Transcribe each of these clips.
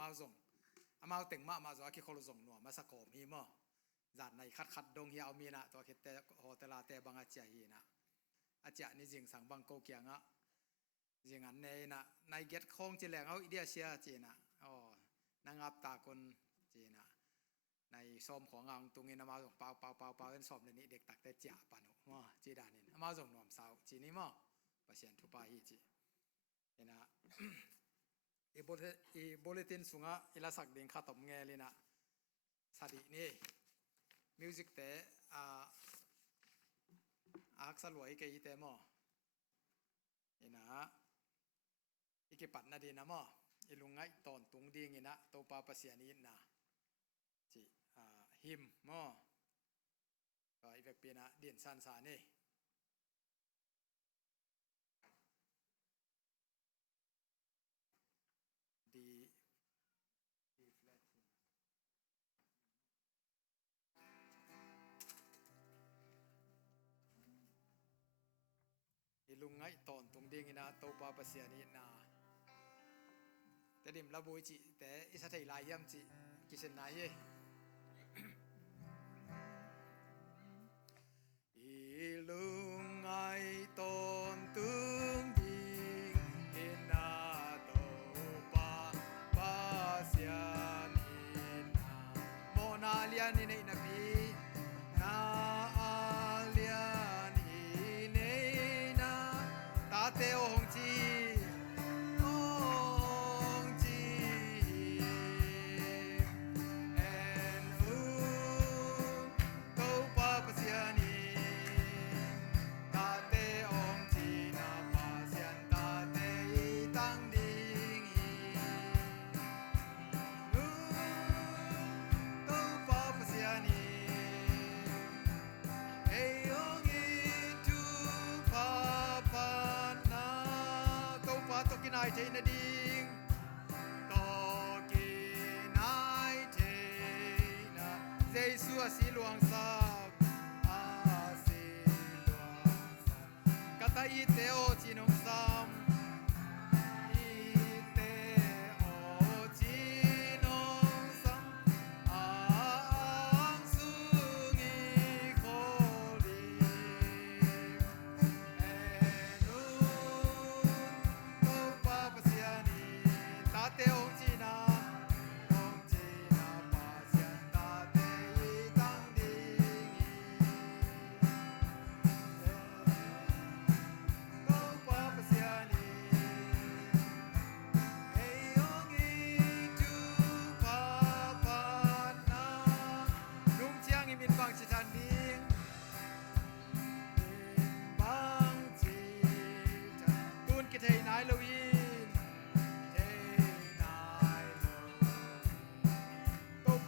มาส่งมาเต็งมาซอคิโคลส่งหนัวมาสะกอมีมอญาติในคัดดงเฮียเอามีนะตัวคิดแต่โฮเทลาแต่บางอาเจียนะอาเจียนี่จิงสังบังโกเกียงอ่ะจิงอันในนะในเก็ตคงจิแลงเอาอิเดียเซียจีนะอ๋อนางอับตาคนจีนะในซ้อมของอังตุงนี่นะมาส่งเปล่าเป็นสอบในนี้เด็กตักแต่เจียปานุมอจีดานี่มาส่งหนวมสาวจีนี่มอปะเซียนทุปาฮีจีเห็นนะอีบุลเลตินสุงะอิลาสักดิงคาตบเงลินะสาดินี่มิวสิกเตอักษรวยเกยเตมอนี่นะอีกปัดนาดีนะมออีลุงไงตอนตุงดิงนี่นะตัวปาปะเสียนี้นะจิหิมมอก็อีเวกปีนะเดียนซันซานี่ดีแฟลตอีลุงไงตอนตุงดิงนี่นะตัวปาปะเสียนี้นะแต่ดิมละบุยจิแต่อิสระไทยลายยำจิกิเซนนายอีลุงไงตอนตุงดิงนี่นะตัวปาปะเสียนี้นะโมนาเลียนี่นะพีนาเลียนี่นะตาเตโอหงจีนายเทนดิงตอกีนายเทนะเจสัวสีหลวงสับสีหลวงสับกะตาอีเตโอจีนงซัมอีเตโอจีนงซัมสุงีโคลีเตองจีนาปาเซียนตาเตอีตังดิงโตปาปะเซียนีเอยองอีจูปาปานาลุงเจียงอีมินบังชิทันดิงบังจีตุนกิเทนายลวี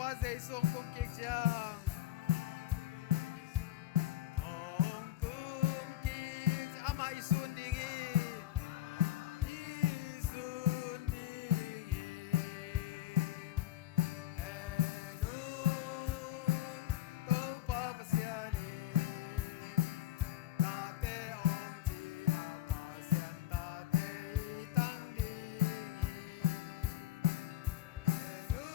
fazer som com que já Ong kum ki ama isun dingi enu to pa pasiani ta te ong ji na pa sian ta te tang dingi enu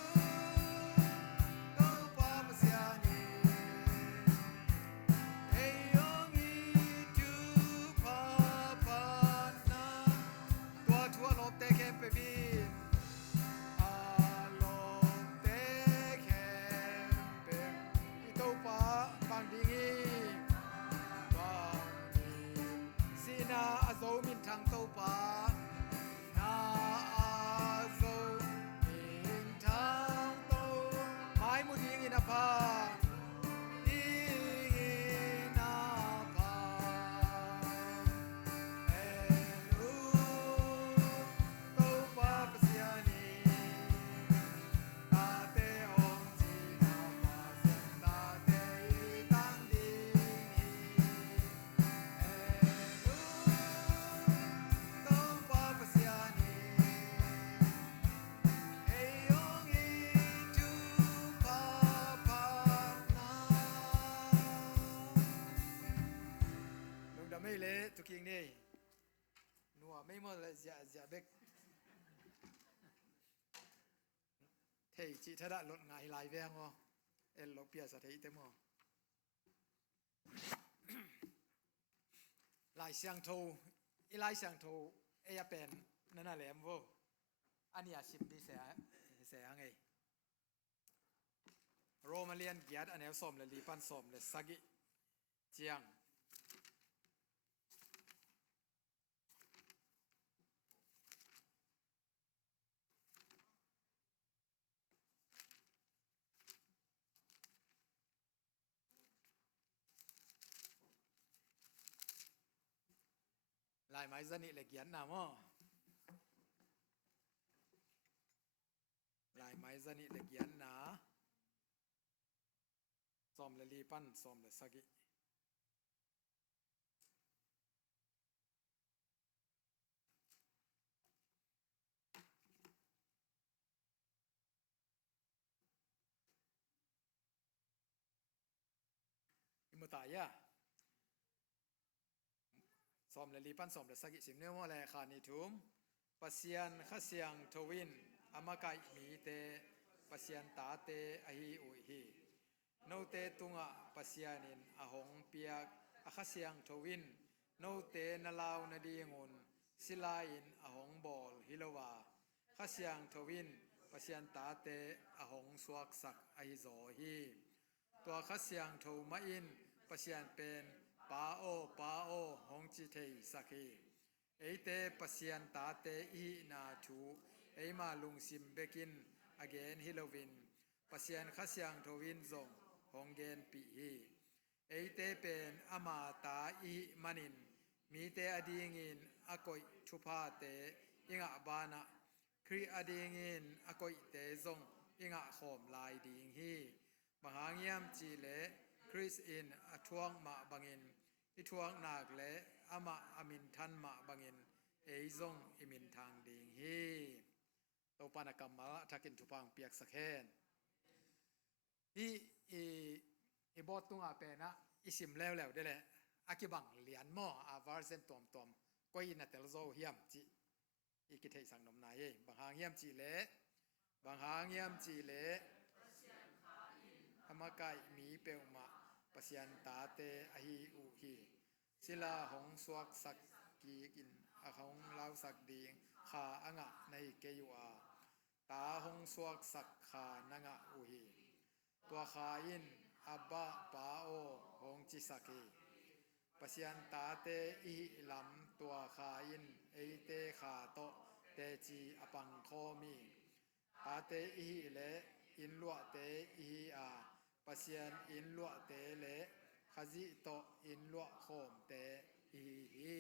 จิทะดะลดงายหลายแวงอ๋อเอลโลเปียสะเทเตมอหลายเสียงโทอีหลายเสียงโทเอยเป็นนั่นน่ะแหละมบ่อันนี้อาชีพดีเสียไงโรมาเลียนเกียรติอันแนวส้มและลีปันส้มและสักิเจียงลายไม้ซะนี่และเกียรตินะมอลายไม้ซะนี่และเกียรตินะส้มและลีปันส้มและสักิอิมุตายะส้มและลีปันส้มและสักิสิมเนมอแลคานิทุมปัสยันขะเสียงทวินอมะกะมีเตปัสยันตาเตอะหิอุหิโนเตตุงะปัสยานินอะหงเปียกอะขะเสียงทวินโนเตนะลาวนะดีงุนศิลาอินอะหงบอลฮิโลวาขะเสียงทวินปัสยันตาเตอะหงสวกสักอะหิโซหิตัวขะเสียงโทมะอินปัสยันเป็นปาโอหงจิเทสักหิเอเตปัสยันตาเตอีนาทูเอมาลุงซิมเบกินอเกนฮิโลวินปัสยันขะเสียงทวินซงหงเกนปีฮีเอเตเป็นอมาตาอีมันินมีเตอดีงินอกอยทุพาเตอิงะบานะครีอดีงินอกอยเตซงอิงะขอมลายดิงฮีมหาเงียมจีเลคริสอินอทวงมะบังอินอิทวงนากเลอมะอมินทันมะบังอินเอซงอิมินทางดิงฮีโตปานกรรมมะทักินทุพังเปียกสะแคนอีบอตุงอาเปนะอิสิมแล้วได้แหละอากิบังเลียนมออาวาร์เซนตอมก็ยินะเตลโซเฮียมจิอีกิเทสังนมนายบางหางเฮียมจิเลบางหางเฮียมจิเลอมะกายมีเปวมะปัสยันตาเตอะหิอุหิศิลาหงสวกสักกีกินอะหงลาวสักดีงคาอะงะในเกยุอาตาหงสวกสักคานงะอุหิตัวคายินอับบะปาโอหงจิสักีปัสยันตาเตอิลัมตัวคายินเอเตคาโตเตจีอปังโคมีตาเตอิเลอินลวเตอิอาปัสยันอินลวเตเลคาจิโตอินลวโคมเตอิฮิ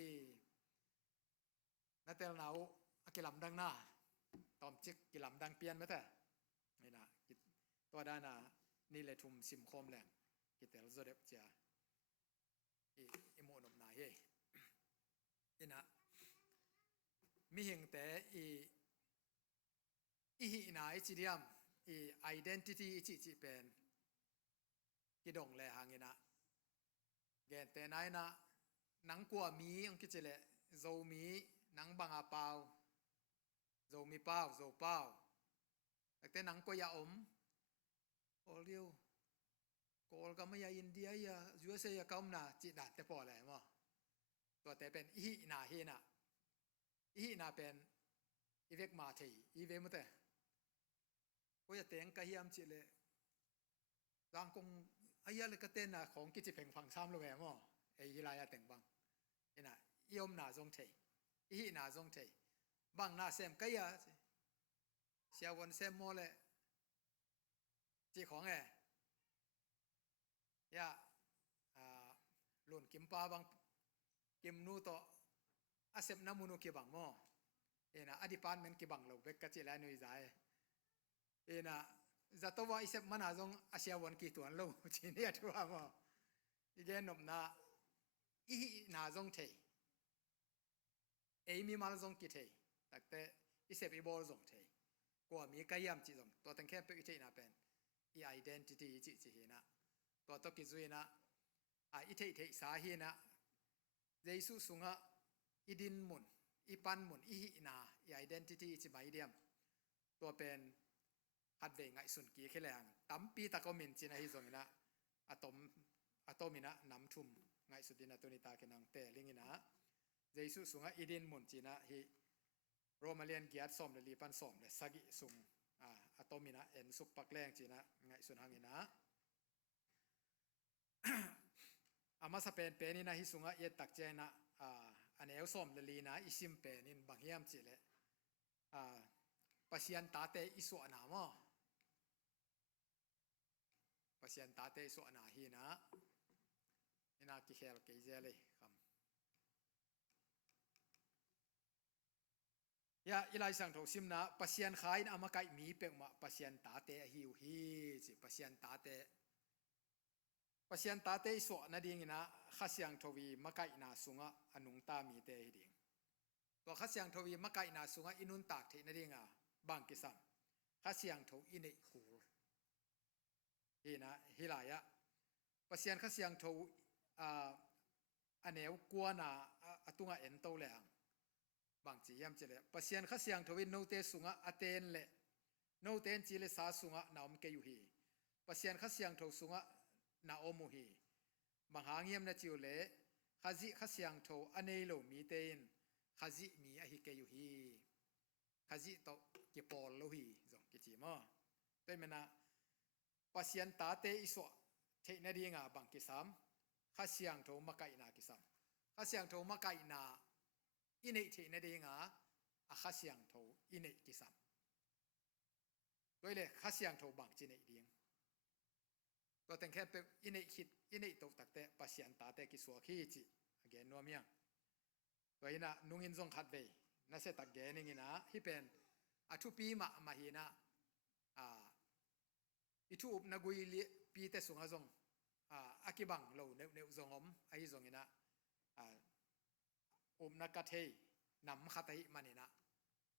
นาเตลนาวอะกิลัมดังนาตอมจิกกิลัมดังเปียนมั้ยแท้นี่นะตัวดานานี่แหละทุมสิมคมแหลงกิเตลโซเดบจาอิโมนมนายอินะมีหิงแต่อีหินาอิจิเดียมidentity อิจิเป็นกิดงแลหางอินะแกนแต่นายนะหนังกัวมีอังกิจเลโซมีหนังบังอาเปาโซมีเปาโซเปาแต่หนังกัวยาอมโอเลียวกอลก็ไม่ยาอินเดียยา USA ยากัมนาจิดาแต่พอแหละมั้งตัวแต่เป็นอีนาเฮนะอีนาเป็นอีเวกมาเทอีเวมแต่ก็จะแต่งกะเฮียมจิเลร่างคงอายะเลยก็เต้นนะของกิจิเพ่งฟังซ้ำเลยมั้งไอ้ยีลายาแต่งบังนี่นะยอมนาจงเทอีนาจงเทบังนาเซมกะยาเสียวันเซมโมเลจิของยาลุนกิมปาบังกิมนูโตอาเซมนามุนุกิบังมอนะอดีปานเมนกิบังโลเบกกะจิลานุยซายนะจะตัวว่าอิเซมมันหาจงอาเซียวันกี่ตัวโลจิเนี่ยทัวมออีเกนนมนาอีนาจงเทมีมาจงกิเทตักแต่อิเซบอีบอลจงเทกว่ามีกะยามจิจงตัวตังแค่เปอิเทนะเป็นอี identity จิเฮนะตัวตกิจุยนะอิเทสาเฮนะเยซูสุงะอีดินมุนอีปันมุนอีนาอี identity จิไมเดียมตัวเป็น ฮัดเวงไงสุนกีแค่แรงตั้มปีตะก็มินจีนะฮิจงนะอะตอมินะน้ำทุ่มไงสุดินะตัวนี้ตาเกนังเตลิงินะเจสุสุงะอีดินมุนจีนะฮิโรมาเลียนเกียรติสมเลยลีปันสมเลยสักิสุงอะตอมินะเอ็นสุกปักแรงจีนะไงสุนหังินะอามาสเปนเป็นนี่นะฮิสุงะเยตักเจนะอันเอลสมเลยลีนะอิซิมเป็นนินบางยามจีเลยปัสยันตาเตอิสุอนามอปัสยันตาเตอิสุอนาฮีนะนี่นาคิเฮลเกยเจเลยครับยาอิไลสังโทซิมนะปัสยันขายนะอามาไกมีเป็กมาปัสยันตาเตฮิวฮีจิปัสยันตาเตปัสยันตาเตอิสุนาดิ่งนะขัสยังทวีมาไกนาสุงะอนุงตามีเตฮิดิ่งตัวขัสยังทวีมาไกนาสุงะอินุนตากเทนาดิ่งบางกิสัมขัสยังทวีอินเอคูฮีนะฮิลายะปัสยันขัสยังทวีอันเอวกัวนาอตุงะเอ็นโตเลงบางจียามเจเลปัสยันขัสยังทวีโนเตสุงะอเตนเลโนเตนจีเลสาสุงะนาอมเกยุฮีปัสยันขัสยังทวีสุงะนาอมุฮีบางหางเยี่ยมนะจิวเลขัจิขัสยังทวีอันเอโลมีเตนขัจิมีอหิเกยุฮีขัจิโตกิปอลโลฮีจงกิจิมอตัวมันนะปัสยันตาเตอิสวะเทนดีงาบางกิสามขัสยังทวีมาไกนากิสามขัสยังทวีมาไกนาอินเอเทนดีงาขัสยังทวีอินเอกิสามตัวเลยขัสยังทวีบางจินเอดีงตัวแต่งแค่เป็นอินเอคิดอินเอตกตักเตปัสยันตาเตกิสวะขี้จิเกนนัวเมียงตัวนี้นะนุ่งอินทรงขัดเวน่าเสตักเกนิงินะที่เป็นอทุปีมาฮีนะอิทุบนักุยลีปีเตสุงะจงอากิบังโลเนวจงอมไอจงอินะนักกัดเฮนำขัดให้มันนะ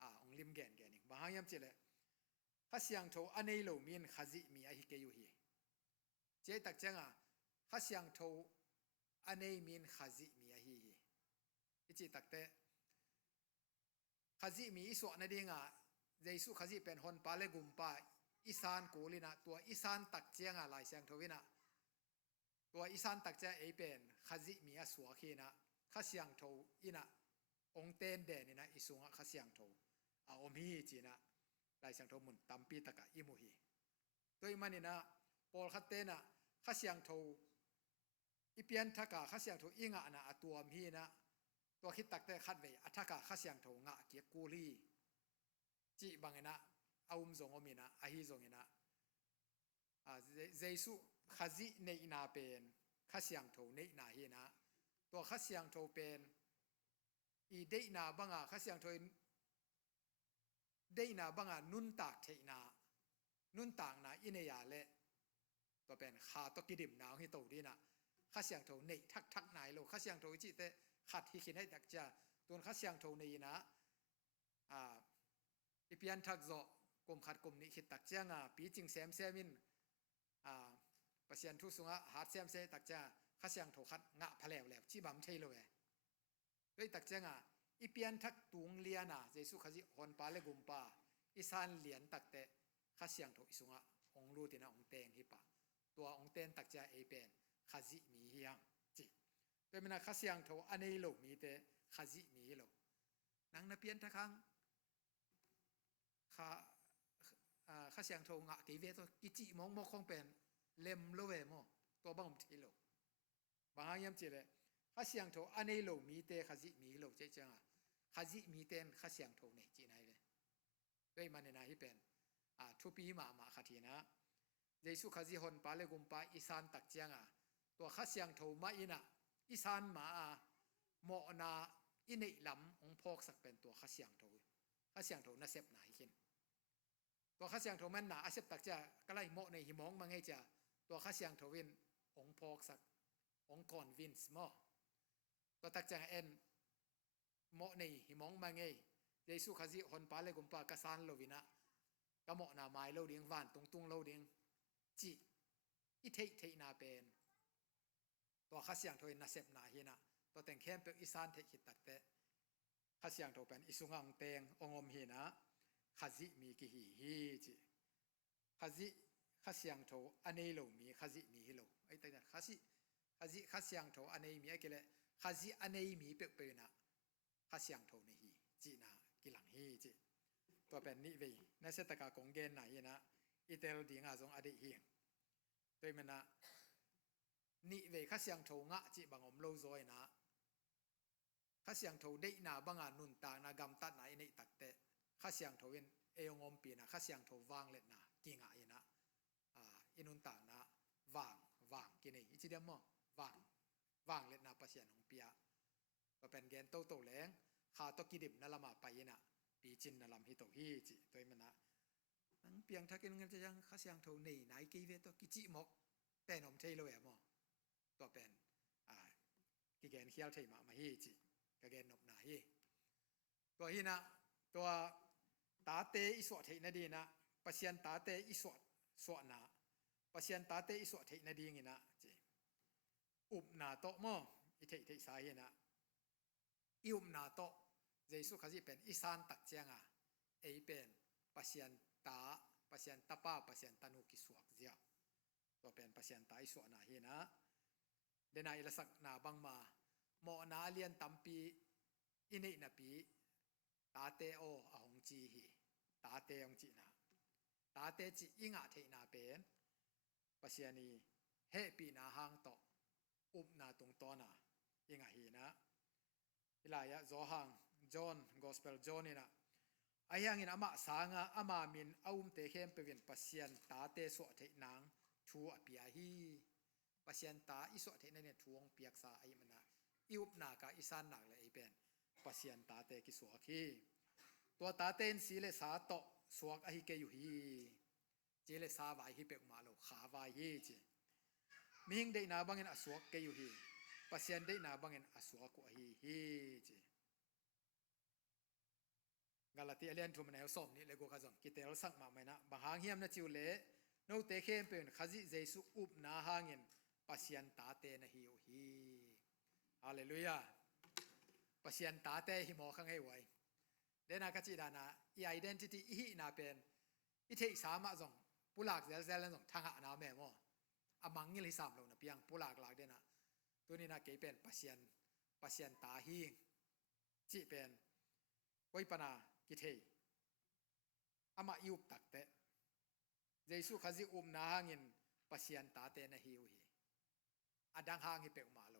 องลิมเกนนิบางอย่างเจเลขัสยังโทอันนี้โลมีนขัจิมีอหิเกยุฮีเจตักจังขัสยังโทอันนี้มีนขัจิมีอหิอิจิตักเตขัจิมีอิสุนัดดิ่งเจสุขัจิเป็นคนปาเลกุมปาอิสานกูลินะตัวอิสานตักจังลายเสียงทวินะตัวอิสานตักจังเป็นขัจิมีอสวะขีนะขัสยังโทอินะองเตนเดนินะอิสุงะขัสยังโทอมฮีจีนะลายเสียงทมุนตัมปีตะกะอิมุฮีตัวอิมันนี่นะปอลขัดเตนะขัสยังโทอิเปียนทักกะขัสยังโทอิงะนะตัวมฮีนะตัวคิดตักเตขัดเวอัทักกะขัสยังโทงะเกียกูลีจีบังเงนะอาอุมจงอมินะอาฮิจงเนะเจสุขัจิเนอินาเป็นขัสยังโทเนอินาฮีนะตัวขัสยังโทเป็นอีเดนาบังขัสยังโทเดนาบังนุนตากเทนานุนต่างนะอินเนียเลตัวเป็นขาตกิดิมนาวให้โตดีนะขัสยังโทเนทักไหนโลขัสยังโทจิเตขัดที่คิดให้ตักจะตัวขัสยังโทเนนะอีเปียนทักโจกลมขัดกลมนี้คิดตักจะปีจิงแซมมินปัสยันทุสุงะหาแซมตักจะขัสยังโทขัดงะพะเลวแหลวจีบัมเชยเลยด้วยตักจะอีเปียนทักตุงเลียนะเจสุขจิฮอนปาเลกุมปาอิสานเลียนตักเตขัสยังโทอิสุงะองรูตินะองเตงฮิปะตัวองเตนตักจะเอเป็นขัจิมีเฮียงจิด้วยมันขัสยังโทอันนี้โลมีเตขัจิมีโลนังนับเปียนทักครั้งขัสยังโทงะกีเวตัวกิจิมองคงเป็นเล็มโลเวมตัวบ้องทีโลบางอย่างจีเลยขัสยังโทอันนี้โลมีเตขัจิมีโลเจ๊จังขัจิมีเตนขัสยังโทเนี่ยจีไหนเลยด้วยมันเนี่ยนะที่เป็นทุปีมาขัดทีนะเยซูขัจิฮอนปาเลกุมปาอิสานตักจังตัวขัสยังโทมาอินะอิสานมาโมนาอินเอลำองพอกสักเป็นตัวขัสยังโทน่าเสพหนาหินตัวขัสยังโทมันหนาอาเสพตักจะก็ไล่โมในหิมองมาไงจะตัวขัสยังโทวินองพอกสักองคอนวินส์มอตัวตักจังเอ็นโมในหิมองมาไงเยซูขัจิฮอนปาเลกุมปากระสานโลวินะก็โมนาไม้โลดิ้งวันตุงโลดิ้งจีอิเทนาเป็นตัวขัสยังโทน่าเสพหนาหินะตัวแต่งเข้มเป็นอิสานเทคิดตักเตขัสยังโทเป็นอิสุงังเตงองอมหินะขัจิมีกิฮีจี ขจิข้าเสียงโถอันนี้เรามีขจิมีให้เราไอ้แต่ขจิข้าเสียงโถอันนี้มีไอ้กี่เลยขจิอันนี้มีเปๆนะข้าเสียงโถนี่ฮีจีน่ะกี่หลังฮีจีตัวเป็นนิเวในเศรษฐกากงเกณฑ์ไหนนะอิตาลีงาจงอดีตเฮียงตัวมันนะนิเวข้าเสียงโถงะจีบางอมโลซอยนะข้าเสียงโถได้นาบางอานุนตานากำตัดไหนในตักเตะข้าเสียงโถเวนเอวงอมปีนะข้าเสียงโถวางเล็ดนะกิ่งอ่ะนะอินุนตานะวางกินนี่จีเดียมวางเล็ดนะปัสยานของเปียก็เป็นเกณฑ์โตแรงขาตกิดิบนั่นละมาไปนะปีจินนั่นลำฮิโตฮีจิตัวมันนะนั่งเปียงทักกันเงินจะยังข้าเสียงโถนี่ไหนกี่เวตกิจิมกแต่นมเทโลเอมตัวเป็นกิเกณฑ์เขียวเทมาฮีจิกเกณฑ์นบหนาฮีตัวฮีนะตัวตาเตอิสวะเทนดีนะปัสยันตาเตอิสวะสวะนะปัสยันตาเตอิสวะเทนดีงินะจีอุบนาโตมออิเทสาฮีนะอุบนาโตเจสุขจิเป็นอิสานตักเจียงเอเป็นปัสยันตาปัสยันตาป้าปัสยันตานุกิสวกเจียตัวเป็นปัสยันตาอิสวะนะฮีนะเดนายละสักนาบังมาโมนาเลียนตัมปีอินินาปีตาเตโออาหงจีฮีตาเตยงจีนะตาเตจีอิงะเทนาเป็นปัสยานีเฮปีนาหางโตอุบนาตุงโตนาอิงะฮีนะอิลายะโจฮังจอห์นกอสเปลจอห์นนี่นะอายังอินอามาสางะอามามินอาอุมเตเข้มเปวินปัสยันตาเตสวะเทนางทูอปิยาฮีปัสยันตาอิสวะเทนเนี่ยทวงเปียกสาไอมันนะอิอุบนากาอิสานนักเลยไอเป็นปัสยันตาเตกิสวะคีตัวตาเตนสีเลสาโตสวกอหิเกยุฮีเจเลสาวายฮิเปกมาโลขาวายฮีเจมิงเดนาบังเงินอสวกเกยุฮีปัสยันเดนาบังเงินอสวกอฮีฮีเจกาลาติเอเลนทุมเนลสมนี่เลโกกาจงกิเตลสักมาไม่นะบางหางเฮียมนะจิวเลโนเตเข้มเป็นขจิเจสุอุบนาหางินปัสยันตาเตนะฮิโอฮีฮาเลลูยาปัสยันตาเตฮิโมขังให้ไว้เดนากจิดานะอีไอเดนติตี้อีนาเป็นอีเทสามะจงปุลากเซลเซลจงทางหานาแม่มออามังงิลิสามลงนะเปียงปุลากหลักเดนะตัวนี้นะเกเป็นปัสยันตาฮิงจิเป็นไว้ปนากิเทอามายุบตักเตเจสุขจิอุมนาหางินปัสยันตาเตนะฮิวฮีอดังหางฮิเปอุมาโล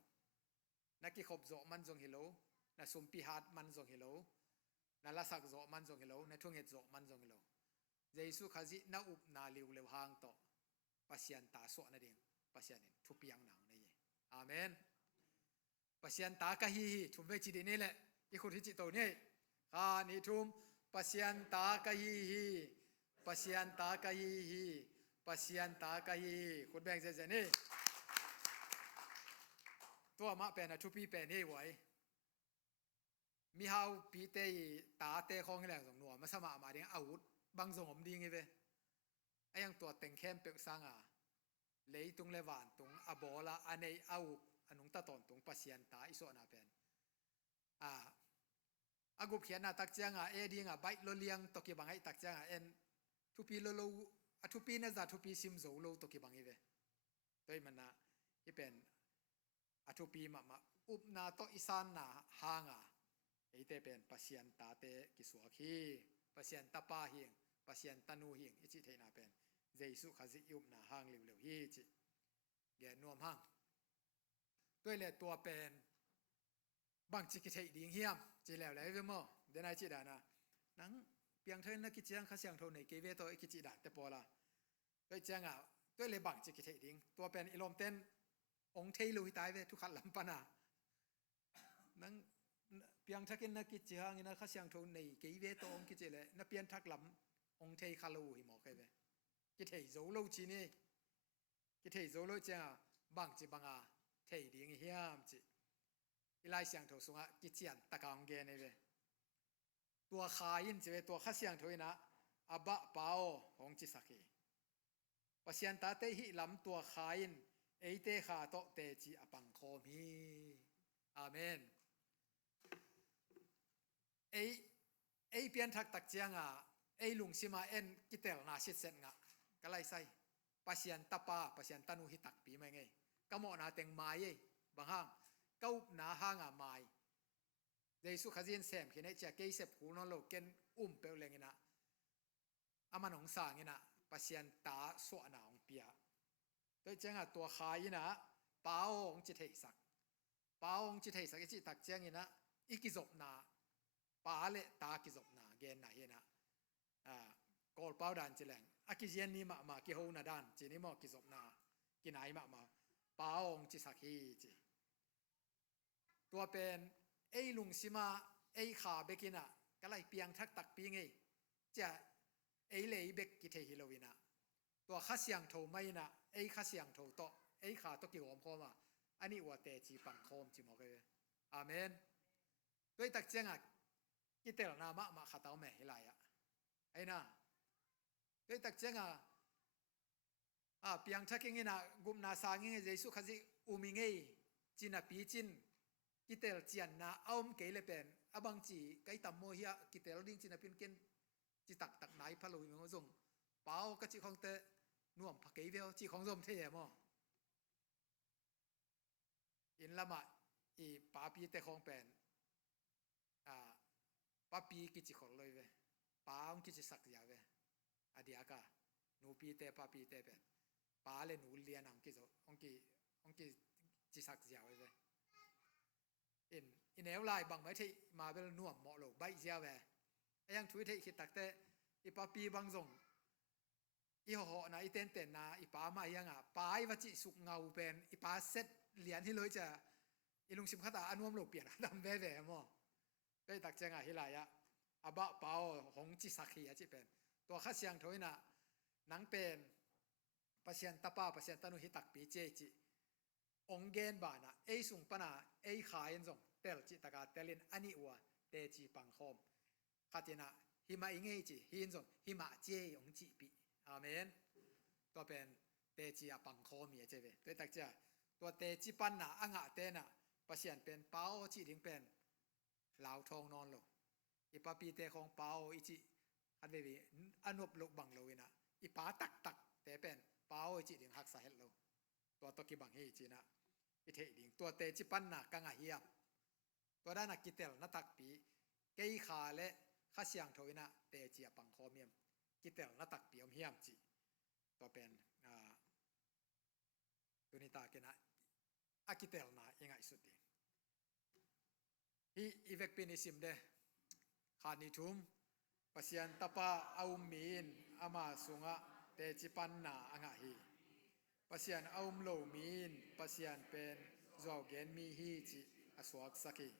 นักกิขบโจมันจงฮิโลนะสุมพิหัดมันจงฮิโลนาลาสักโจมันจงฮิโลนาทุ่งเห็ดโจมันจงฮิโลเจสุขจินาอุบนาลิวเลวหางโตปัสยันตาสวะนะดิ่งปัสยันินทุปียงหนังนี่อาเมนปัสยันตากะฮีทุมเวจิดีนี่แหละอีคุทิจิโตนี่นิทุมปัสยันตากะฮีปัสยันตากะฮีปัสยันตากะฮีคุณแบงเจนี่ตัวมาเป็นทุปีเป็นนี่ไว้มีเฮาปีเตตาเตของแหล่งสมนัวมาสมามาเดียงอาวุธบางสมดีไงเว้ไอ้ยังตัวเต็งเข้มเปกสังเลยตุงเลวานตุงอโบละอันในอาวุธอันนุงตะตอนตุงปัสยันตาอิโซนาเป็นอากุเขียนตักเจียงเอดีใบโลเลียงตกิบังให้ตักเจียงเอ็นทุปีโลโลทุปีนั่นจะทุปีซิมโซโลตกิบังให้เว้ตัวมันนะที่เป็นทุปีมาอุบนาโตอิสานนาหางไอเตเป็นปัสยันตาเตกิสวาคีปัสยันตาปาหิงปัสยันตานูหิงอิจิเทนาเป็นเจสุขจิอุบนาหางเร็วๆฮีจิแกนวมหางด้วยเลยตัวเป็นบางจิกิเทดิ่งเฮียมจีแล้วเลยเว้ยมั้งเดนายจิดานะนังเปียงเทนนักกิจยังข้าเสียงโทนในเกเวโตไอกิจิดาแต่พอละด้วยเจียงด้วยเลยบางจิกิเทดิ่งตัวเป็นอิลมเต้นองเทลุยตายเว้ยทุกขัดลำปนานังเปียงทักกินนักกิจยังนะข้าเสียงโทนในเกเวโตองกิจเลยนักเปียนทักลำองเทคาลูหิมอกเว้ยกิเทโซโลจีนี่กิเทโซโลเจียงบางจิบังเทดิ่งเฮียมจิอีไลเสียงโทสงกิจยันตะกางเกนเว้ยตัวขายินจะเป็นตัวข้าเสียงโทยนะอับบะเปาของจิสักีปัสยันตาเตหิลำตัวขายินเอเตขาโตเตจิอปังโคมีอาเมนเอเปลี่ยนทักตักเจียงเอลุงซิมาเอ็นกิเตลนาชิดเซนงะ ก็ไล่ใส่ปัสยันตปาปัสยันตานุหิตักปีไม่ไงก็หมอนาเต็งไม้บางห้างก็นาห้างไม้เดซุขจินเสมขีเนี่ยจะเกยเสพหูนอนโลเกนเปลวเลงินะอามันองสางินะปัสยันตาสวนาองเปียโดยเจ้าตัวขายนะป้าองจิตเหสักป้าองจิตเหสักจิตตักเจ้างินะอีกิจบนาป้าเลตากิจบนาเกนไหนนะกอลป้าดันจิแรงอากิเจนนี่มากิโฮนาดันจีนี่มอกิจบนากินไหนมาป้าองจิสักฮีจีตัวเป็นลุงซิมาขาเบกินะก็ไล่เปียงทักตักปีไงจะเลยเบกกิเทฮิโลวินะตัวข้าเสียงโทไม่นะข้าเสียงโทโตขาตกิโอมพอมาอันนี้ว่าเตจีปังโคมจิมอกเลยอาเมนด้วยตักเจียงอ่ะกิเตลนามะมาขัดเอาแม่ฮิลายอ่ะนะด้วยตักเจียงอ่ะเปียงทักยังไงนะกุมนาสางิงเจสุขจิอุมิงไงจินาปีจินกิเตลเจียนนาเอามเกลเป็นอบางจีไกตัมโมเฮียกิเตลดิ้งจินาพินเกนจิตักไหนพะลุยมังส่งเปล่าก็จีของเตน่วมพักเกยเวลจีของร่มเทียมอินละมาอีป้าปีเตของเป็นป้าปีกิจของเลยเวป้าองกิจสักยาเวอดียากาหนูปีเตป้าปีเตเป็นป้าเลยหนูเรียนองกิจิสักยาเวอินเอลไลบางไม่ที่มาเป็นน่วมเหมาะหลกใบเจียเวยังช่วยที่คิดตักเตอีป้าปีบางส่งอีห่อนะอีเต้นนะอีป้ามายังป้าอีวัจิสุกเงาเป็นอีป้าเซตเหรียญที่เลยจะอีลุงชิมข้าตาอันวมโลกเปลี่ยนดำเว่ๆมั้งได้ตักเจงฮิลายะอาบะเปาหงจิสักฮีจิเป็นตัวข้าเสียงถอยนะนังเป็นปัสยันตปาปัสยันตานุหิตักปีเจจิองเกนบานะสุงปนาขายนส่งเตลจิตากาเตลินอันนี้ว่าเตจิปังคอมข้าเจนะหิมาอิงจิหินส่งหิมาเจองจิปีอาเมนตัวเป็นเตจิอาปังคอมีเจเวด้วยตักเจตัวเตจิปันนะอ่างเตนะปัสยันเป็นเปาจิถึงเป็นลาวทองนอนโลอีปาปีเตของเปาอีจิอันเววีอันวบโลบังโลวินะอีป้าตักแต่เป็นเปาอีจิถึงหักสาเหตุโลตัวตกิบังเฮจินะอีเทดิงตัวเตจิปันนะกังเฮียมตัวด้านนักกิเตลนัตักปีเกยขาและข้าเสียงทวินะเตจิปังคอมียมกิเตลนัตักปีอมเฮียมจิตัวเป็นตัวนี้ตาเกนะอากิเตลนะยังไงสุดดีฮีอีเวกเป็นอิสิมเดขานิทุมปัสยันตปาเอามีนอามาสุงะเตจิปันนาอ่างฮีปัสยันเอาโลมีนปัสยันเป็นจอเกนมีฮีจิอสวกสักี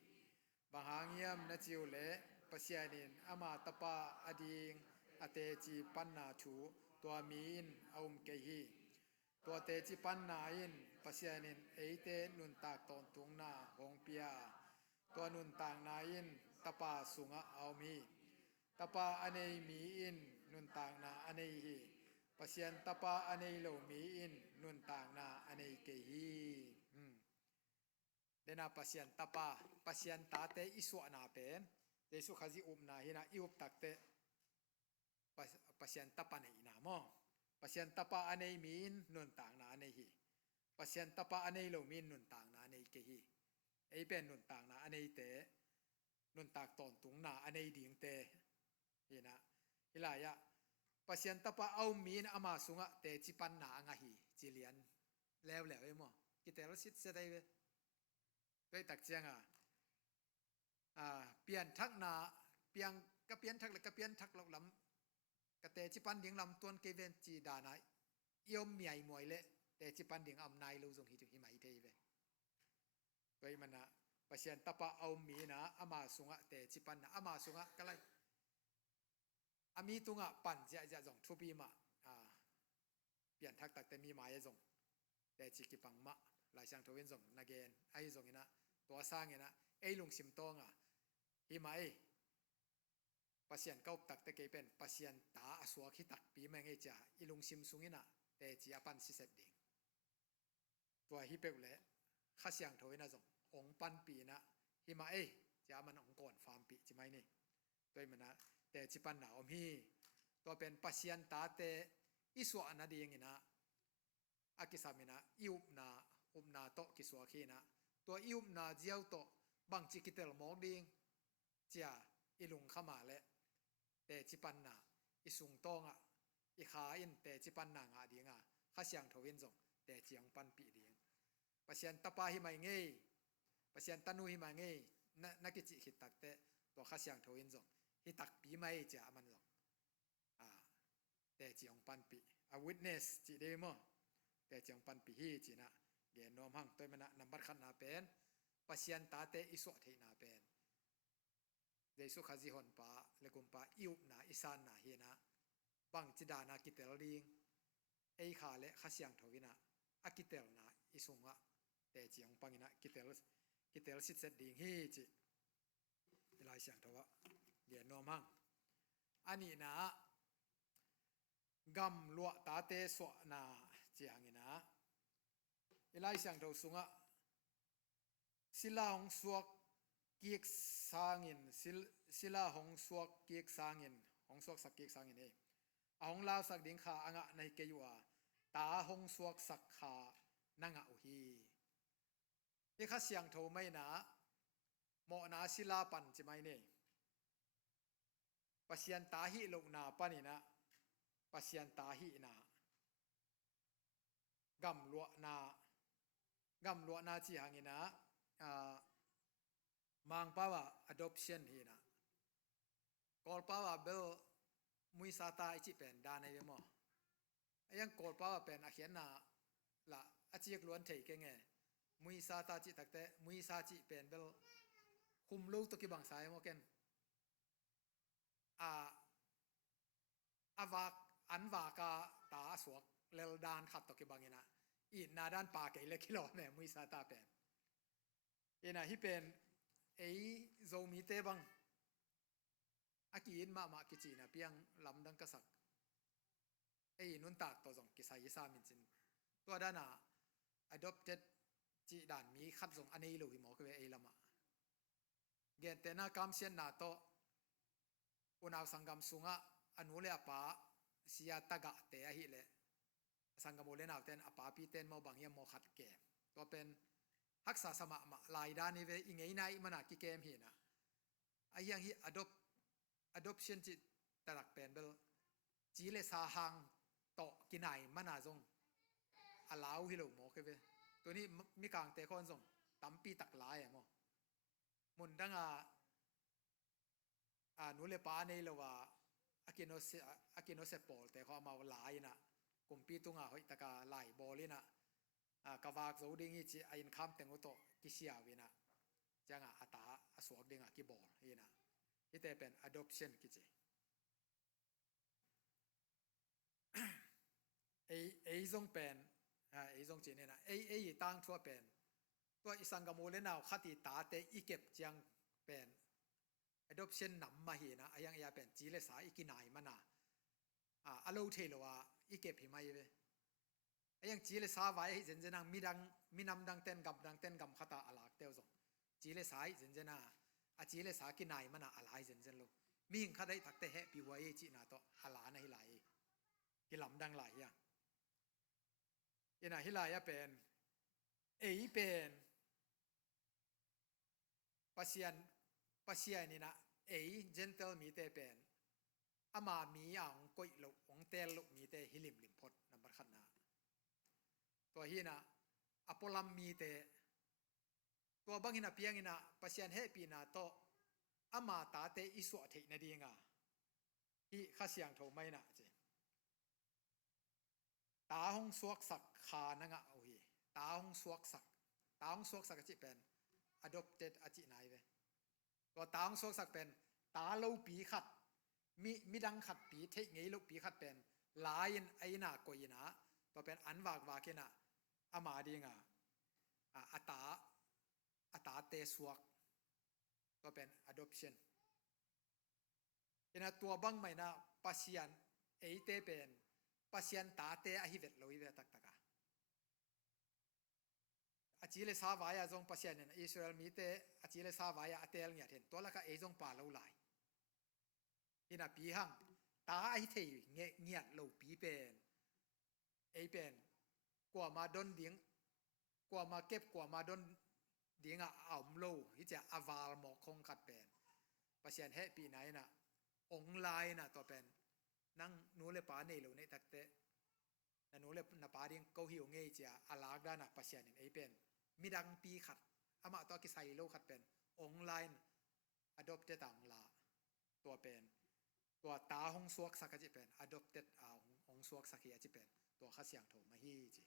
บางหางยมนจิวเลปัสยันินอามาตปาอดิงอเตจิปันนาชูตัวมีนเอาเกฮีตัวเตจิปันนาอินปัสยันินเตนุนตากตอนตุงนาหงเปียตัวนุนต่างนาอินตปาสุงะเอามีตปาอเนยมีอินนุนต่างนาอเนยฮีปัสยันตปาอเนยโลมีอินนุนต่างนาอเนยเกฮีเดนาปัสยันตปาปัสยันตาเตอิสุนาเป็นเดสุขจิอุมนาฮินาอิอุปตักเตปัสยันตปาเนยนามอปัสยันตปาอเนยมีนนุนต่างนาอเนยฮีปัสยันตปาอเนยโลมีนนุนต่างนาอเนยเกฮีเป็นนุนต่างนาอันนี้เตนุนตากตอนตุงนาอันนี้ดิ่งเตฮีนะฮิลายะปัสยันตปะเอามีนอามาสุงะเตจิปันนาอ่างฮีจิเลียนแล้วไอ้หมอกิเตลสิทธิ์เสด็จเว้ด้วยตักเจียงเปลี่ยนทักนาเปลี่ยนก็เปลี่ยนทักแล้วก็เปลี่ยนทักหลอกลำกเตจิปันดิ่งลำตัวนเกเวนจีดานายยมใหญ่มวยเละเตจิปันดิ่งอำนายลูซงฮิจุฮิมาอิเทเวตัวมันนะปัสยันตปะเอามีนะอามาสุงะเตจิปันนะอามาสุงะก็เลยอามีตุงะปั่นจะส่งทุบีมาเปลี่ยนทักตักแต่มีหมายส่งแต่จิกิปังมะหลายช่างทวินส่งนาเกนไอส่งนะตัวสร้างนะลุงสิมตองฮิมาปัสยันเก้าตักแต่เกยเป็นปัสยันตาอสวกิตักปีแมงจ่าลุงสิมสุงินะแต่จิอาปันสิเสดิงตัวฮิเปลเล่ข้าเสียงทวินส่งองปันปีนะฮิมาจะมันองก่อนฟาร์มปีใช่ไหมนี่ตัวมันนะแต่จิปันหนาวมีตัวเป็นปัสยันตาเต iswa na ding ina akisamina iupna upna to kiswa khina to iupna jiao to bang chikitel mok ding chia ilung khama le te chipan na isung tonga i kha in te chipan na nga dinga kha siang thowin jong te chiang pan pi ding pasian tapa hi mai ngei pasian tanu hi mai ngei na ki chi hit tak te to kha siang thowin jong hi tak pi mai cha man jong te chiang pan pi a witness chi de mo te chiang pan pi hi chi na ge nom hang toy mana number khan na pen pasian ta te iswa thei na pen jesu khazi hon pa legum pa iup na isan na hi na bang chida na kitel ding ei kha le kha siang thowina akitel na isunga te chiang pangina kitel sit set ding hi chi ilai siang thowa ge nom hang ani na gam lua ta te so na chiang ina ilai siang tho sunga sila hong suak kiek sangin sila hong suak kiek sangin hong suak sak kiek sangin e ahong lao sak ding kha anga nei ke yuwa ta hong suak sak kha nanga u hi e kha siang tho mai na mo na sila pan chi mai ne pasian ta hi lo na panina pasian ta hi na gam lua na chi hangina mang pawa adoption hi na kol pawa bel mui sata ichi pen da nei mo ayang kol pawa pen a khian na la achiek luan thei ke nge mui sata chi takte mui sa chi pen bel hum lo to ki bang sai mo ken awak anwa ka ta suak lel dan khat to ki bangina i na dan pa ke le kilo ne mui sata pen ina hi pen ei zo mi te bang aki in ma ki chi na piang lam dang ka sak ei nun tak to jong ki sai sa min chin to da na adopted chi dan mi khat jong anei lo hi mo ke ei lama gen te na kam sian na to unaw sangam sunga anule apa sia taga te a hi le sangam ole naw ten apa pi ten mo bang yam mo khat ke to pen haksa sama ma lai da ni ve ingei nai mana ki kem hi na ayang hi adoption chi tarak pen bel chi le sa hang to kinai mana jong allow hi lo mo ke ve to ni mi kang te khon jong tampi tak lai mo mun danga nu le pa nei lo wa akino se pol te kho ma lai na kumpi tunga hoi taka lai bolina kawak zo ding hi chi ain kham tengo to ki sia wina changa ata aswak dinga ki bol hina ite pen adoption ki chi ei zong pen ei zong chi ne na ei tang thua pen to isangamo le naw khati ta te ikep chang pen adoption nam ma hi na ayang ya pen chi le sa ikinai mana alo thelo wa ikep hi mai ve ayang chi le sa vai zen zenang minam dang ten gam khata alak teo zong chi le sai zen zena a chi le sa kinai mana alai zen zen lo ming khadai takte he pi wai chi na to ala na hi lai ki lam dang lai ya ina hi lai ya pen ei pen pasian ni na ei gentle mi te pen ama mi ang koi lo ong tel lo mi te hilim lim phot number khat na to hi na apolam mi te to bangina piangina pasian he pi na to ama ta te iswa thei na dinga hi khasiang tho mai na che ta hong suak sak kha na nga o hi ta hong suak sak chi pen adopted a chi nai ve to ta hong suak sak pen ta lo pi khat mi dang khat pi thei ngei lo pi khat pen lain aina ko ina to pen an wa ke na ama dinga ata te suak to pen adoption ina tua bang mai na pasian ei te pen pasian ta te a hi vet loi ve tak taka achile sa waya jong pasian en Israel mi te achile sa waya atel nya then to la ka e jong pa lo lai ina pi hang ta a hi thei nge ngiat lo pi pen ไอเป็นกว่ามาดนดิงกว่ามาเก็บกว่ามาดนดิงอ่อมโลที่จะอาวาลหมอกคงขัดเป็นประเสียนเฮปีไหนน่ะองลายน่ะตัวเป็นนั่งนูเลปาในโลในตักเตนนูเลนปาดิงเกาหิวเงยจะอาลากด้านะประเสียนไอเป็นมีดังปีขัดอามาตัวกิไซโลขัดเป็นองไลน์adopted ต่างลาตัวเป็นตัวตาหงสวกสักจิเป็น adopted หงสวกสักจิเป็นตัวข้าเสียงโถมาฮีจิ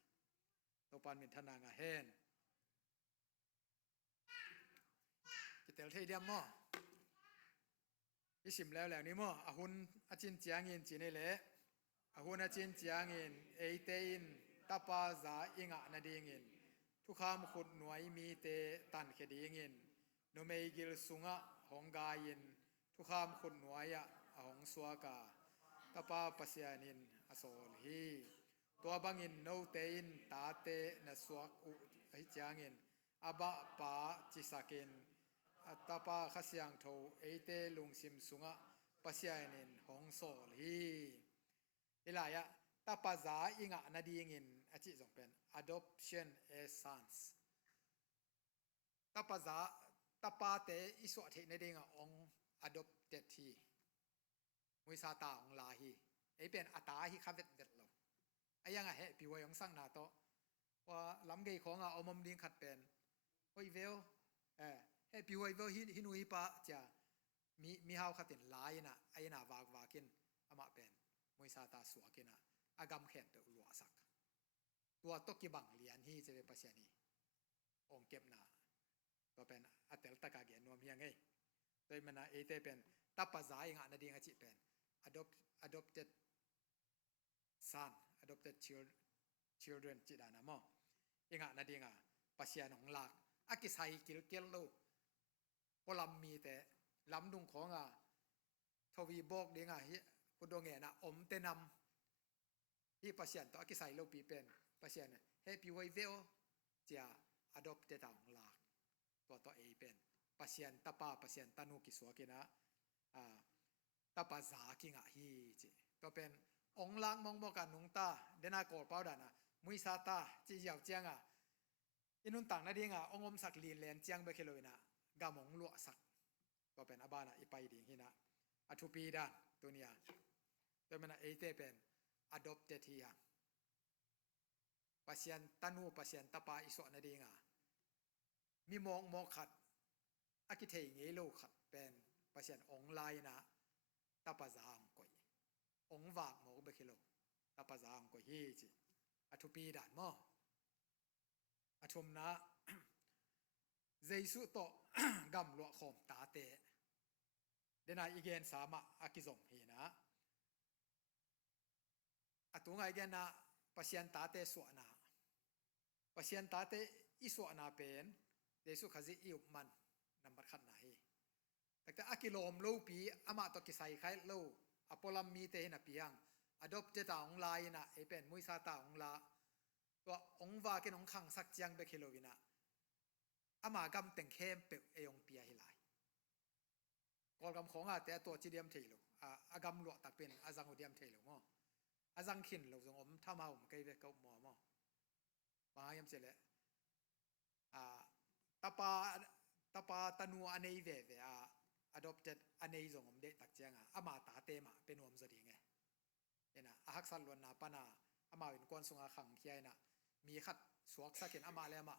ตัวปานมินทนางาเฮนจิเตลเทเดียมมั้อิสิมแล้วนี่มั้อาหุนอาจินจียงอินจีนี่แหละอาหุนอาจินจียงอินเอเตอินตาปาซาอิงะนาดิงอินทุกคำขุดหน่วยมีเตตันเขดิงอินโนเมกิลสุงะหงกายินทุกคำขุดหน่วยหงสวากาตาปาปัสยานินอโซลฮีตัวบังอินโนเตอินตาเตนสวกอุหิจางอินอาบะปาจิสักินตาปาขเสียงโทเอเตลุงซิมสุงะปัสยานินหงโซลฮีอิลายะตาปาซาอิงะนาดีงินอจิจงเป็น adoption as sons ตาปาซาตาปาเตอิสวะเทนเดงอง adopted ทีมุยซาตาองลาฮีไอเป็นอัตาฮีคาเวตเด็ดเราไอยังเฮปีวยองสังนาโตว่าลำเกยของอมมดิงขัดเป็นโอยเวลเฮปีวยเวลฮินุยปะจะมีฮาวขัดเป็นลายนะไอน่าวากวากินอามาเป็นมุยซาตาสวกินะอากำแขนเตอุลวสักตัวตกิบังเลียนฮีจะเป็นปัสยานีองเก็บนาตัวเป็นอัตเตลตะกาเกนวมเฮียงไงโดยมันเอเตเป็นตับปะซาอิงะนาดีงะจิเป็น adopted son adopted children จิดานะมออิงะนาดีงะปัสยานองลากอากิไซกิลเกลโลพอลำมีแต่ลำดุงของทวีบอกดีงะพุดงเงนะอมเตนำที่ปัสยานตัวอากิไซโลปีเป็นปัสยานเฮปีไวเวลจะ adopted องลากตัวเอเป็นปัสยานตาปาปัสยานตานุกิสวกินะตาปาซากิงะฮีจิตัวเป็นองลางมองบอกกันนุงตาเดนากอลเป้าดานะมุยซาตาจิยาวเจียงอินุนต่างนาดีงองอมสักลีนแลนเจียงเบเคโลวินะกามงลัวสักตัวเป็นอบานะอีไปดิงฮินะอทุปีดานตัวเนี้ยตัวมันเอเตเป็น adopted ฮียังปัสยันตานูปัสยันตาปาอิสวนาดีงมีมองขัดอากิเทงเยโลขัดเป็นปัสยันองไลนะตาปาซางก่อยองวากหมอเบเคโลตาปาซางก่อยฮีจิอทุปีดานมออทุมนะเจสุโตกัมลวะขอมตาเตเดนาอีเกนสามะอากิซงฮีนะอตุงไอเกนนะปัสยันตาเตสวนาปัสยันตาเตอิสวนาเป็นเดสุขจิอิอุมันนัมบัดขัดนาฮีแต่อากิโลมโลปีอามาตกิไซไคโลอปอลัมมีเตนะปียัง adopted องลายนะเอเป็นมุยซาตาองลาตัวองวาเกนองขังสักจังเบเคโลวินะอามากำเต็งเข้มเปเอยองเปียฮิไลกอลกำของแต่ตัวจีเดียมเทโลอากำลวตักเป็นอาจังอุเดียมเทโลมออาจังขินโลจงอมถ้ามาผมเกยเบกมอมอบางยามเจเลตาปาตานัวอันเนยเวadopted อันนี้จงผมเด็ตักเจียงอามาตาเตมาเป็นวมสดีไงเห็นอาฮักสันลวนนาปนาอามาเป็นก้อนสงอาขังเคียนะมีขัดสวกสักเห็นอามาแล้วมา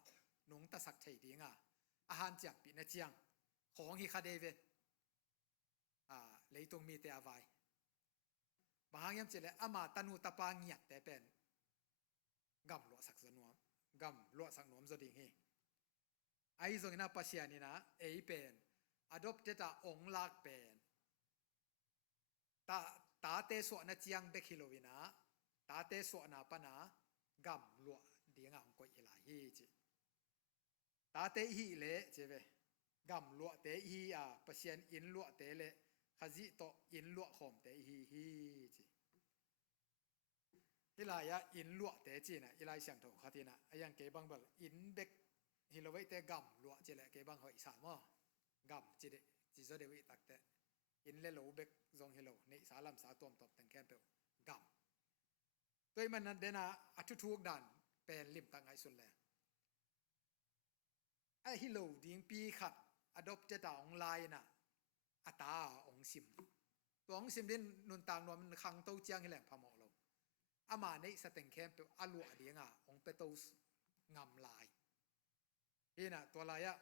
หนุ่งตะสักเฉยดีงอาหารเจียงปีนเจียงของฮิคาเดเวเลยตรงมีเตอไวบางยามเจเลอามาตานูตาปาเงียดแต่เป็นกำลวสักสนวมกำลวสักนวมสดีไงไอ้ตรงนั้นปัสยานี่นะเอเป็น adopted องลากเป็นตาเตสวนะเจียงเบคิโลวินะตาเตสวนะปนะกำลวดีงามก็อีหลายฮีจิตาเตฮีเลเจเวกำลวเตฮีปัสยันอินลวเตเลขจิโตอินลวขอมเตฮีจิฮิลายะอินลวเตจีนะฮิลายเสียงโตขัดนะไอ้ยังเก็บังบลอินเบกฮิโลไวเตกำลวเจเลเก็บังเขาอีสานมั้งกำจิโซเดวิตักเตอินเลโลเบกซงเฮโลในสาลัมสาตอมตบแต่งแคมเปลก ตัวมันนั้นเดนะอัตทุกดันเป็นลิมตังไงสุดแลไอฮิโลดิงปีขัด adopted ออนไลน์น่ะอัตาองซิมตัวองซิมดินนุนต่างนวมคังโตเจียงให้แหลงพะหมอเราอามาในสเต็งแคมเปอลัวเดียงอ่ะองเปโตสงำลายนี่น่ะตัวลายอ่ะ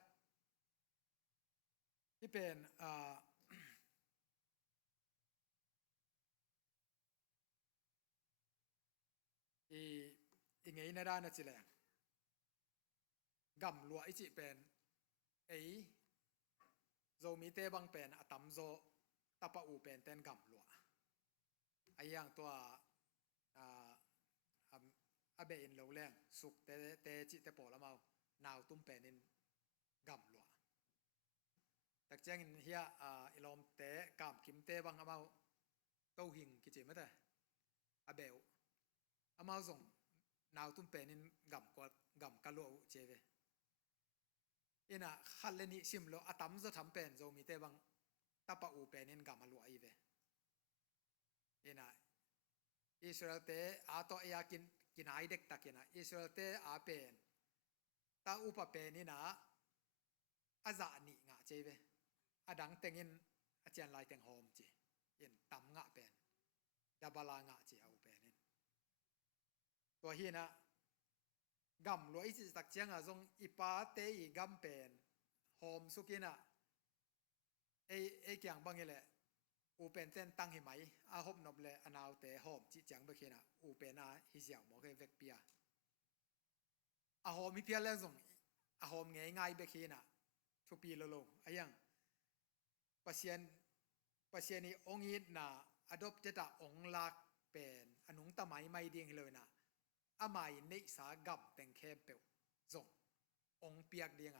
ที่เป็นอีไงในด้านน่ะจิแหลงกำลัวไอจิเป็นไอโซมีเตบังเป็นอตัมโซตะปะอูเป็นเต้นกำลัวไออย่างตัวอาเบอินเหลวแรงสุกเตจิเตปอละเมานาวตุ้มเป็นนินกำลัวตักแจ้งเฮียอิลอมเตกามกิมเตบังอาเมาเต้าหิงกิจิไม่ได้อาเบลอาเมาส่งนาวตุ้มเป็นนินกำกว่ากำกะลัวเจเวอินะขันเลนิซิมโลอาตัมโซทำเป็นโซมีเตบังตะปะอูเป็นนินกำมาลัวอีเวอินะอิสราเอลเตอาโตเอยากินไอเด็กตักอินะอิสราเอลเตอาเป็นตาอุปเป็นนี่นะอาจานิงะเจเวอดังเต็งอินอาจารย์ลายเต็งโฮมเจอินตำงะเป็นดับลางะเจเอาเป็นนินตัวฮีนะกำลัวอิจิตักเจียงอ่ะทรงอีปาเตอีกำเป็นโฮมสุกินะเอเกียงบังเอแหละอูเป็นเต้นตั้งหิไหมอาฮบนบเลอนาวเตโฮมจิจังเบคินะอูเป็นอาฮิเสียงหมอเคเวกเปียอาโฮมมีเพียแล้วทรงอาโฮมง่ายๆเบคินะทุกปีโลอายังปัสเซียนนี่องค์อินนะอดอบเจตาองค์ลักเป็นอนุงตะไมไม่เดียงเลยนะอาไมนิสากับแต่งแคมเปลส่งองเปียกเดียง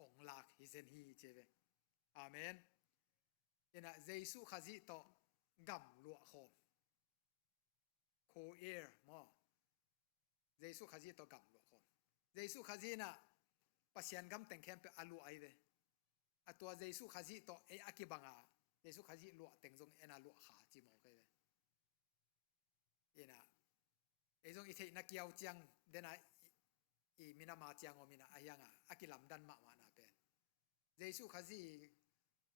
องลากฮิเซนฮีเจเวอาเมนเอ็นะเยซูขจิโตกัมลัวโคมโคเอร์มอเยซูขจิโตกัมลัวโคมเยซูขจินะปัสยันกัมแต่งแคมเปอลัวไอเวอตัวเยซูขจิโตอากิบังเยซูขจิลัวแต่งทรงเอ็นะลัวขาจิมอไกเวเอ็นะไอ้ทรงอีเทนักเกี่ยวเจียงเดนะอีมินามาเจียงอมินะอายังอากิลัมดันมานาเป็นเยซูขจิ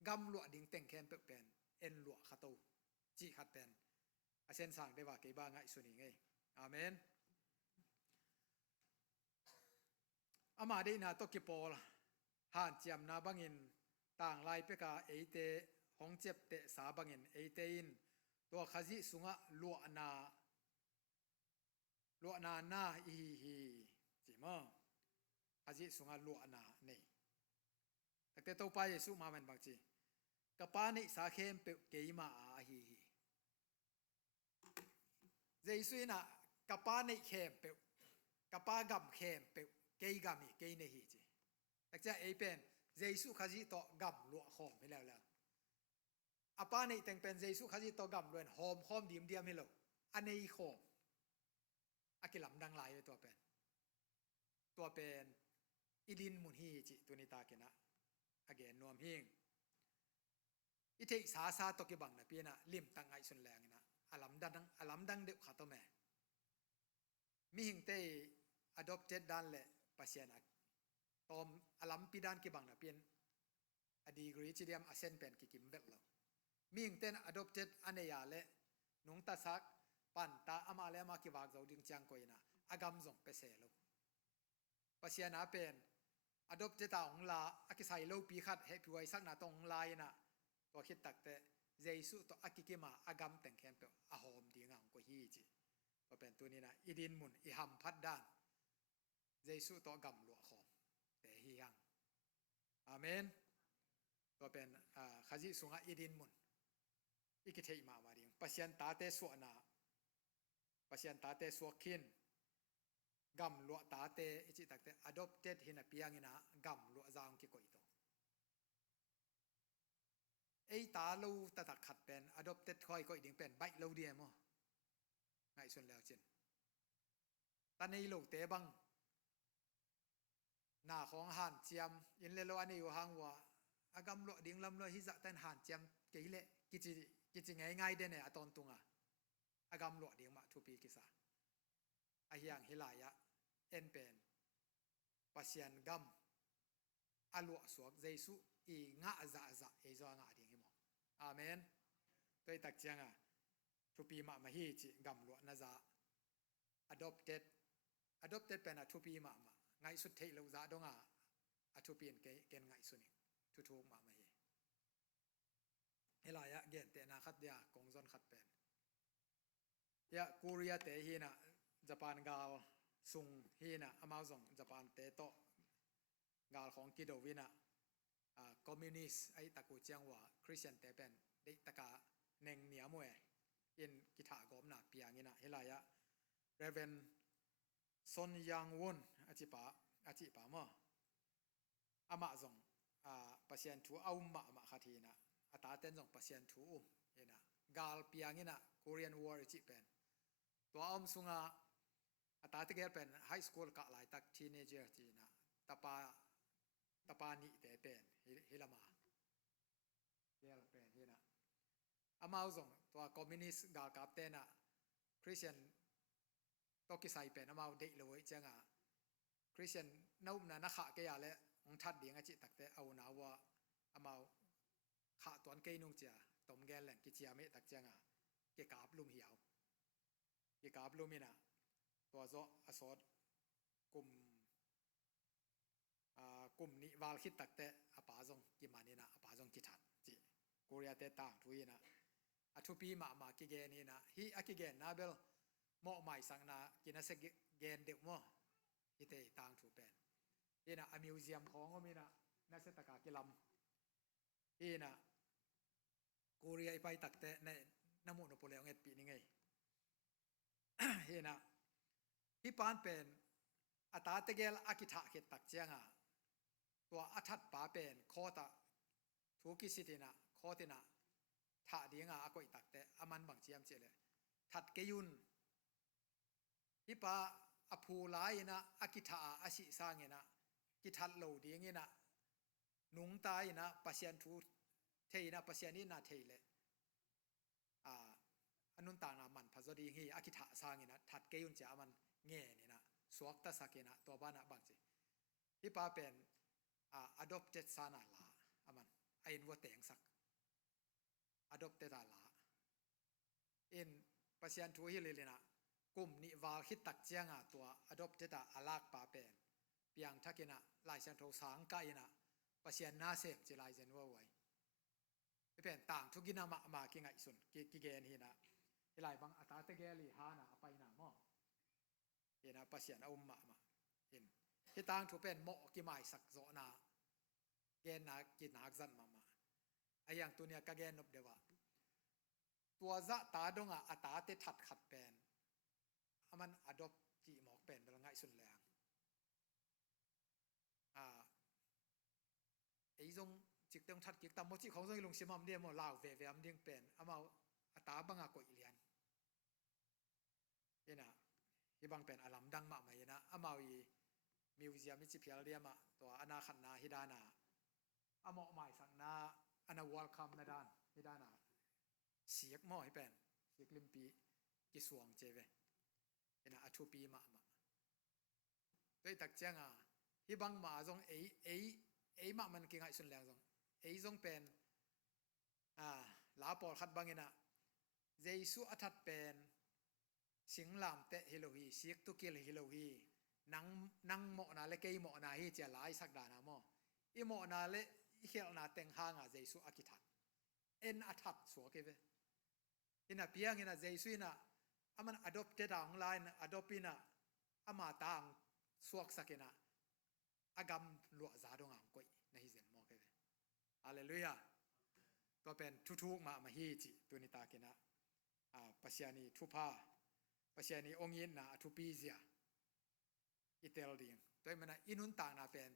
กัมลัวดิ่งแต่งแคมเป็นเอ็นลัวขะโตจิขัดเป็นอาเซนสั่งได้ว่าเกบ้าไงสุนีไงอาเมนอามาได้นาตกิปอลหานเจียมนาบังอินต่างลายเปกาเอเตหงเจ็บเตสาบังอินเอเตอินตัวขจิสุงะลัวนานาอีฮีจิมอขจิสุงะลัวนานี่แต่เตตัวไปเยซูมามันบางจีกะปานิสาเข้มเปเกยมาอาฮีเยซูน่ะกะปานิเข้มเปกะปากำเข้มเปเกยกามีเกยเนฮีจีแต่จะเอเป็นเยซูขจิโตกำลัวหอมไปแล้วอาปานิแต่งเป็นเยซูขจิโตกำล้วนหอมดีมให้เราอันนี้หอมอากิลัมดังหลายตัวเป็นอีดินมุนฮีจิตัวนี้ตาเกนะอเกนนวมหิงอิเทสาตกิบังนะเปียนะลิมตังไงสุนแรงนะอลัมดังเด็กขาตัวแม่มีหิงเต adopted ด้านเลยปัสยานะตอมอลัมปีด้านกิบังนะเปียนอดีกรีจิเดียมอาเซนเป็นกิกิมเบกเรามีหิงเตน adopted อันเนียเลนุงตาซักปันตาอามาเลมากิวากเราดึงจังก็ยินะอากำส่งเปเสลปัสยานะเป็นadopted ตาองลาอากิไซโลปีขัดเฮปิไวสักนาตองลายนะตัวคิดตักแต่เยซูตัวอากิกิมาอากำแต่งแคมเปอาโฮมดีงามก็ฮีจิก็เป็นตัวนี้นะอีดินมุนอีหัมพัดด้านเยซูตัวกำลัวหอมแต่ฮียังอาเมนตัวเป็นขจิสุงะอีดินมุนอีกิเทอิมาวาริงปัสยันตาเตสวนาปัสยันตาเตสวคินกำลัวตาเตอิจิตักแต่ adopted หินะเปียงินะกำลัวจางกิโกอิโตไอ้ตาลูตะตักขัดเป็น adopted ค่อยก็อีกเป็นใบเราเดียมั้งไงส่วนแล้วจินตอนนี้ลูกเตบังหน้าของหานเจียมยินเลโลอันนี้อยู่ห่างว่าอากำลัวดิ่งลำลัวฮิจะแต่หานเจียมกี่เละกิจิง่ายเดนเนี่ยตอนตุงอากำลัวดิ่งมาทุปีกิสา อาเฮียงฮิลายะเอ็นเป็นปัสยันกัมอลัวสวกเจสุอีงะจะเอจงะดิ่งหิมอาเมนตัวตักเจียงอ่ะทุปีมามาฮีจิกัมลัวนะจะ adopted เป็นทุปีมาไงสุดเทลจะดงอ่ะทุปีนเกณฑ์ไงสุนิทุกมามาฮีฮิลายะเกณฑ์เตนะขัดเดียกงจนขัดเป็นยะกูเรียเตฮีนะญี่ปุ่นกาลซุงฮีนะอเมซอนญี่ปุ่นเตโตกาลของกิโดวินะคอมมิวนิสต์ไอตะกูเจียงว่าคริสเตียนเตเป็นเด็กตะกาเน่งเหนียวมวยอินกิถากอมหนักเปียงินะฮิลายะเรเวนซอนยังวุนอาจิปะมออามาซองปัสยันทูเอามาขัดฮีนะอาตาเต้นซองปัสยันทูเฮนะกาลเปียงินะโคเรียนวอร์จิเป็นตัวอมสุงอาตาเตเกเป็นไฮสคูลกะหลายตักทีเนเจอร์จีนะตาปานิเตเป็นฮิลามาเกลเป็นฮีนะอามาซองตัวคอมมิวนิสต์กาลกับเตนะคริสเตียนตกิไซเป็นอามาเด็กเลยจังคริสเตียนนุ่มนะนักข่าเกียร์เลยองทัดเดียงจิตักเตเอาหนาว่าอามาข่าตอนเกยนุ่งเจียตอมแกนแหล่งกิจยามิตักจังเกกาบลุมเหี่ยวเกกาบลุมินะตัวโซอสอดกลุ่มนี้วาลคิดตักเตอปาจงกิมานีนะอปาจงกิทัดจีกูเรียเตต่างทุยนะอทุปีมากิเกนีนะฮีอากิเกนนาเบลโมอไม่สังนากินาเซเกนเด็กโมกิเตต่างทุเป็นฮีนะอมิวเซียมของก็มีนะนาเซตกากิลัมฮีนะกูเรียไปตักเตในน้ำมันโปเลงเอ็ดปีนี่ไงฮีนะฮิปานเป็นอัตาเตเกลอากิทะเกตักเจียงตัวอัฐัดป่าเป็นโคตะทุกิสิตินะโคตินะถ้าดีงาอากอยตักแต่อามันบังเจียมเจเลยถัดเกยุนฮิปาอภูลายนะอากิทะอาชิสางนะกิทัดโลดีงี้นะนุงตายนะปัสยันทูเทนะปัสยันนี่นาเทเลยอนุนต่างนามันพัสดีงี้อากิทะสางนะถัดเกยุนจะอามันเงี้ยนี่นะสวกตะสักนะตัวบ้านบังจีฮิปาเป็นadopted สานาลาอามันไอ้นวัวเตงสัก adopted ลาอินปัสยันทูฮิเลนะกลุ่มนิวาคิดตักเจียงตัว adopted อาลากปาเป็นเปียงทักินะลายเซนโทสังกายนะปัสยันนาเซมจิลายเซนว่าไว้เป็นต่างทุกินามากิงไอสุนกิเกนฮีนะฮิลายบังอัตาเตเกลีฮานะไปนะมอเฮนะปัสยันอุมมาอินที่ต่างทุเป็นโมกิไมสักโซนาเกนนักกินนักจันมาไออย่างตัวเนี้ยก็เกนนบเดว่าตัวจะตาดงอัตาเตถัดขัดเป็นมันอดอบจีหมอกเป็นเป็นไงสุดแรงไอ้จงจิกต้องทัดกิกตามโมจิของจงลงชิมามเดียมลาวเวมเดียงเป็นมาอัตาบังกอยเลียนเห็นนะที่บังเป็นอลัมดังมาไหมนะมาอีมิวเซียมมิจิเพียลเดียมาตัวอนาขันนาฮิดานาหมอหมายสังนาอนาวัลคัมนาดานฮิดานาเสียกหม้อให้เป็นเสียกลิมปีกิสวงเจเวเห็นนะอชูปีมาด้วยตักเจียงฮิบังมาจงมามันกิงไงสุดแล้วจงจงเป็นลาปอลขัดบังเงินะเจสุอัฐเป็นสิงลามเตะฮิโลฮีเสียกตุกิลฮิโลฮีนังหมอนาเลกยหมอนาฮีเจลายสักดานาหมออีหมอนาเลเขียนนาเต็งหางเจสุอากิทัดอัฐัดสัวเกเวอินะเพียงอินะเจสุอินะมันอดอปเตดางไลน์อดอปินะมาตางสวกสักนะอากำลัวซาดงอ่างกุยในฮิเซนหมอเกเวฮาเลลูยาตัวเป็นทุกมาฮีจิตัวนิตากินะปัสยานีทุพาปัสยานีองยินนะทุปีเซียอิเตลดิงโดยมันอินุนต่างนาเป็น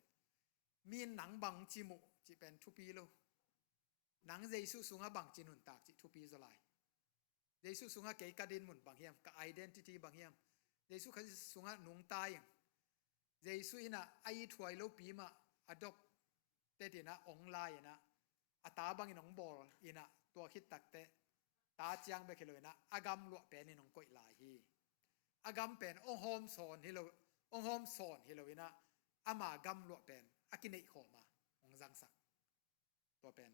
มีหนังบังจิมุจิเป็นทุปีโลหนังเยซูสุงะบังจินุนตากจิทุปีสลายเยซูสุงะเกยกระดินมุนบางเฮียมกับไอเดนติตี้บางเฮียมเยซูเขาสุงะหนุงตายเยซูอินะไอถวยโลปีมาอดอปเตตินะองไลนะอัตาบังอินองบอลอินะตัวคิดตักเตตาเจียงไปเคเลยนะอากำลวเป็นอินองกอยลายฮี อากำเป็นองโฮมสอนฮิโลองโฮมสอนฮิโลวินะอามากำลวเป็นอากินิโคมาองจังสักตัวเป็น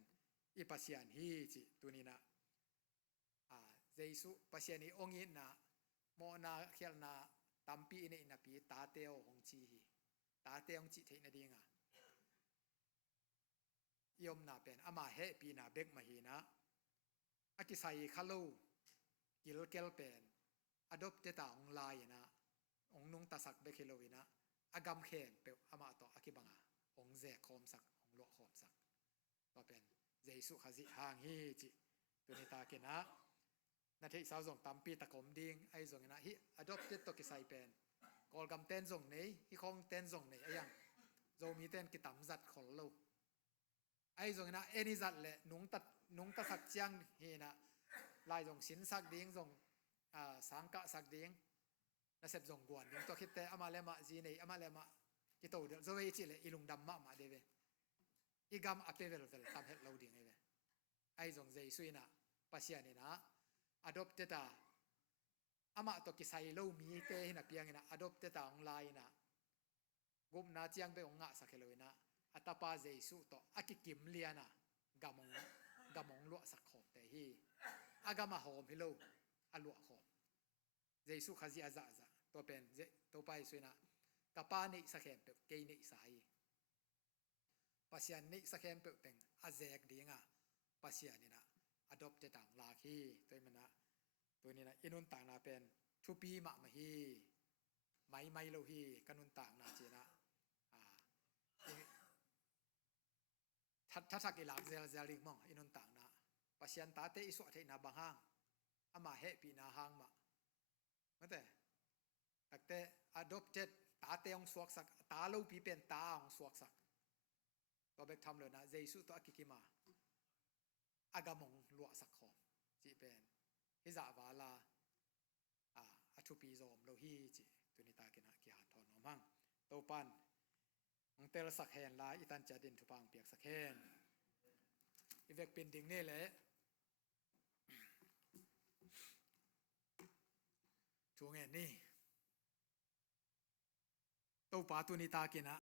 อีปัสยานฮีจิตัวนี้นะเจสุปัสยานีองยินนะโมนาเขียนนะตัมปีนี่นะปีตาเตียวองจีฮีตาเตียวองจีเทนดีงายมนาเป็นอามาเฮปีนาเบกมาฮีนะอากิไซคาลูกิลเกลเป็นอดอปเตตาองไลน์นะองนุงตาสักเบคิโลวินะอากำเขมเปอามาต่ออากิบังองเจคอมสักองโลคอมสักก็เป็นเจสุขจิหางฮีจิตัวนี้ตาเกนะนาทีสาวส่งตามปีตะกมดิ้งไอ้ส่งนะฮิอดอปเตตกิไซเป็นกอลกำเต้นส่งนี้ฮิคองเต้นส่งนี้ไอ้ยังโจมีเต้นกิตำจัดขอลูไอ้ส่งนะเอนิจัดเลยนุงตัดสักเจียงฮีนะลายส่งสินสักดิ้งส่งสังกะสักดิ้งน่าเสพส่งกวนดิ้งตัวคิดแต่อามาเลมาจีนี่อามาเลมากิโตเดือดโจเวจิเลยอิลุงดำมาเดเวอีกำอัปเปเวลเวลทำให้เราดิ้งเวไอ้ส่งใจสุยนะปัสยานี่นะadopted ta ama to ki sai lo mi te hina piang ina adopted ta online na gum na chiang be onga sakheloina atapa jesu to akikim liana gamong lo sakhom te hi agama hom hilo alu khom jesu khazi aza to pen je to pai suina kapa ni sakhem pe ke ni sai pasian ni sakhem pe peng azek dinga pasian ni na adopted ta la khi toy manaตัวนี้นะอินุนต่างนาเป็นทุปีมะมะฮีไม่โลฮีกันุนต่างนาเจนะทักอิหลักเซลลิงมองอินุนต่างนะปัสยันตาเตอิสุเทนาบางห้างอามาเฮปีนาห้างมาเมื่อแต่ adopted ตาเตองสวกสักตาโลปีเป็นตาองสวกสักตัวเบกทำเลยนะเจสุตัวกิกิมาอากามงลวกสักขอมจีเป็นฮิซาวาลาอัชุปีโซมโลฮีจิตัวนี้ตากินะกิหาทอนอมังโตปันองเตลสักแหนลาอิตันจัดินทุปังเปียกสักแหนอีเวกเป็นดิ่งนี่แหละช่วงนี้โตปาตัวนี้ตากินะ